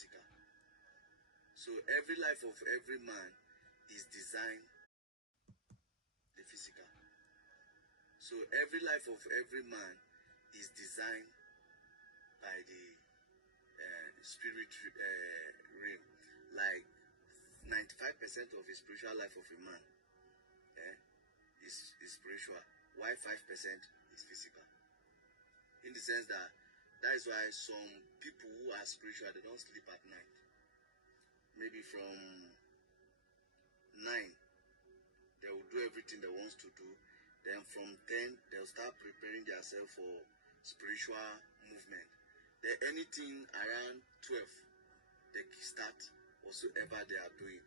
physical. So every life of every man is designed the physical. So every life of every man is designed by the spirit realm. Like 95% of the spiritual life of a man is spiritual, while 5% is physical. In the sense that is why some people who are spiritual, they don't sleep at night. Maybe from 9, they will do everything they want to do. Then from 10, they'll start preparing themselves for spiritual movement. Then anything around 12, they start whatsoever they are doing.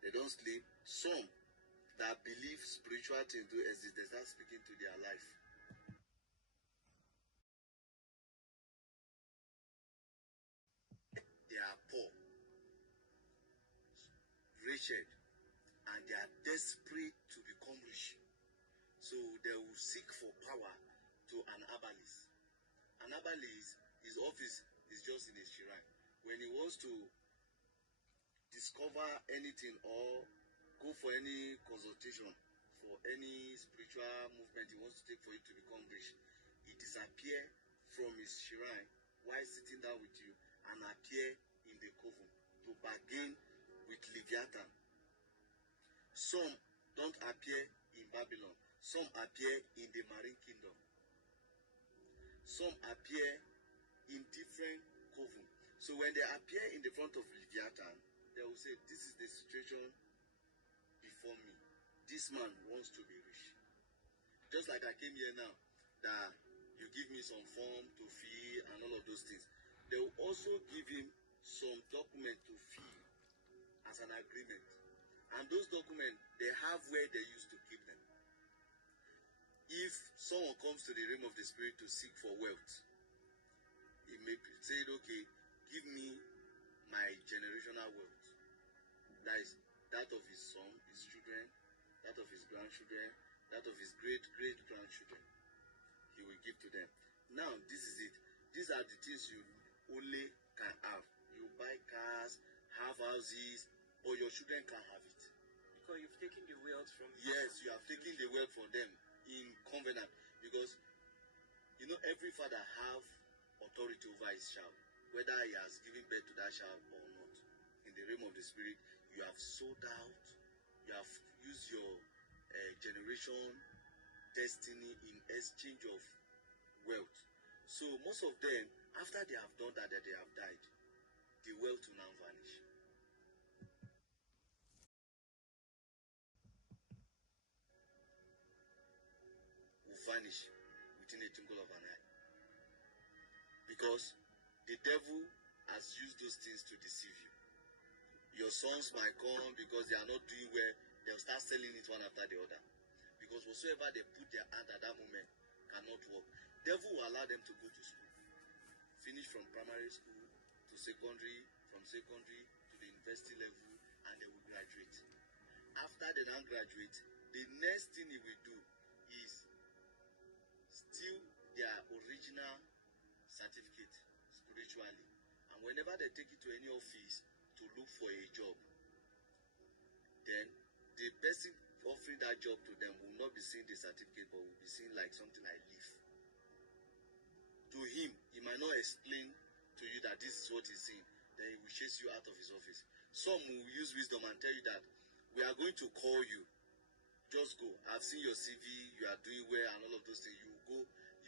They don't sleep. Some that believe spiritual things do exist, they start speaking to their life. They are poor, wretched, and they are desperate to become rich. So they will seek for power to an herbalist. An herbalist, his office is just in a shrine. When he wants to discover anything or go for any consultation for any spiritual movement he wants to take for you to become rich, he disappear from his shrine while sitting down with you and appear in the coven to bargain with Leviathan. Some don't appear in Babylon. Some appear in the marine kingdom. Some appear in different coven. So when they appear in the front of Leviathan, they will say, this is the situation before me. This man wants to be rich. Just like I came here now, that you give me some form to fill and all of those things. They will also give him some document to fill as an agreement. And those documents, they have where they used to keep them. If someone comes to the realm of the spirit to seek for wealth, he may say, okay, give me my generational wealth. That is that of his son, his children, that of his grandchildren, that of his great-great-grandchildren. He will give to them. Now, this is it. These are the things you only can have. You buy cars, have houses, but your children can't have it. Because you've taken the wealth from them. Yes, you have taken the wealth from them in covenant. Because, you know, every father have authority over his child, whether he has given birth to that child or not. In the realm of the spirit, you have sold out, you have used your generation destiny in exchange of wealth. So most of them, after they have done that, they have died, the wealth will now vanish. Will vanish within a twinkle of an eye. Because the devil has used those things to deceive you. Your sons might come because they are not doing well, they'll start selling it one after the other. Because whatsoever they put their hand at that moment cannot work. Devil will allow them to go to school. Finish from primary school to secondary, from secondary to the university level, and they will graduate. After they now graduate, the next thing he will do is steal their original certificate spiritually. And whenever they take it to any office to look for a job, then the person offering that job to them will not be seeing the certificate, but will be seeing like something like leaf. To him, he might not explain to you that this is what he's seeing. Then he will chase you out of his office. Some will use wisdom and tell you that we are going to call you. Just go. I've seen your CV, you are doing well and all of those things. You will go.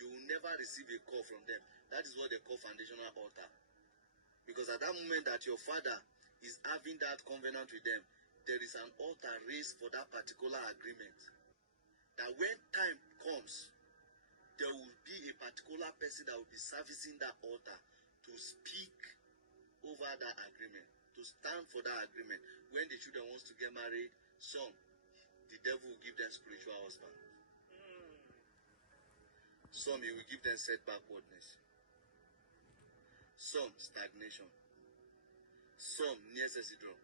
You will never receive a call from them. That is what they call foundational altar. Because at that moment that your father is having that covenant with them, there is an altar raised for that particular agreement. That when time comes, there will be a particular person that will be servicing that altar to speak over that agreement, to stand for that agreement. When the children wants to get married, some, the devil will give them spiritual husband. Some, he will give them set backwardness. Some, stagnation. Some, near syndrome.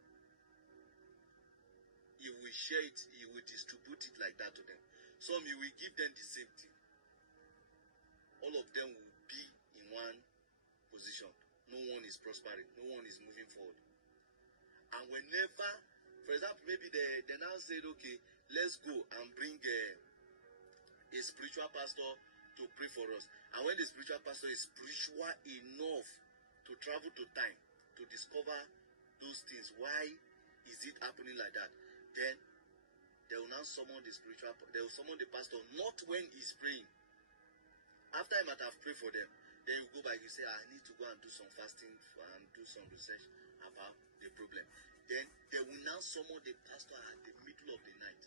He will share it, he will distribute it like that to them. Some, he will give them the same thing. All of them will be position. No one is prospering. No one is moving forward. And whenever, for example, maybe they now said, okay, let's go and bring a spiritual pastor to pray for us. And when the spiritual pastor is spiritual enough to travel to time to discover those things, why is it happening like that? Then they will now summon they will summon the pastor, not when he's praying. After he might have prayed for them, then you go back, you say, I need to go and do some fasting and do some research about the problem. Then they will now summon the pastor at the middle of the night.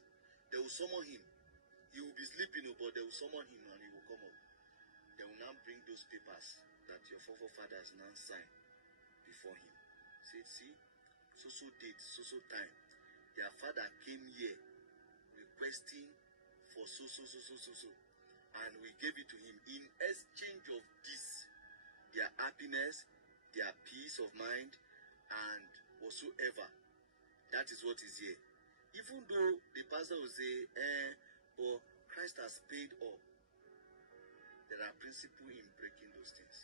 They will summon him. He will be sleeping, but they will summon him and he will come up. They will now bring those papers that your forefathers now signed before him. Say, see, so date, so time. Their father came here requesting for so. And we gave it to him. In exchange of this, their happiness, their peace of mind, and whatsoever. That is what is here. Even though the pastor will say, but Christ has paid all. There are principles in breaking those things.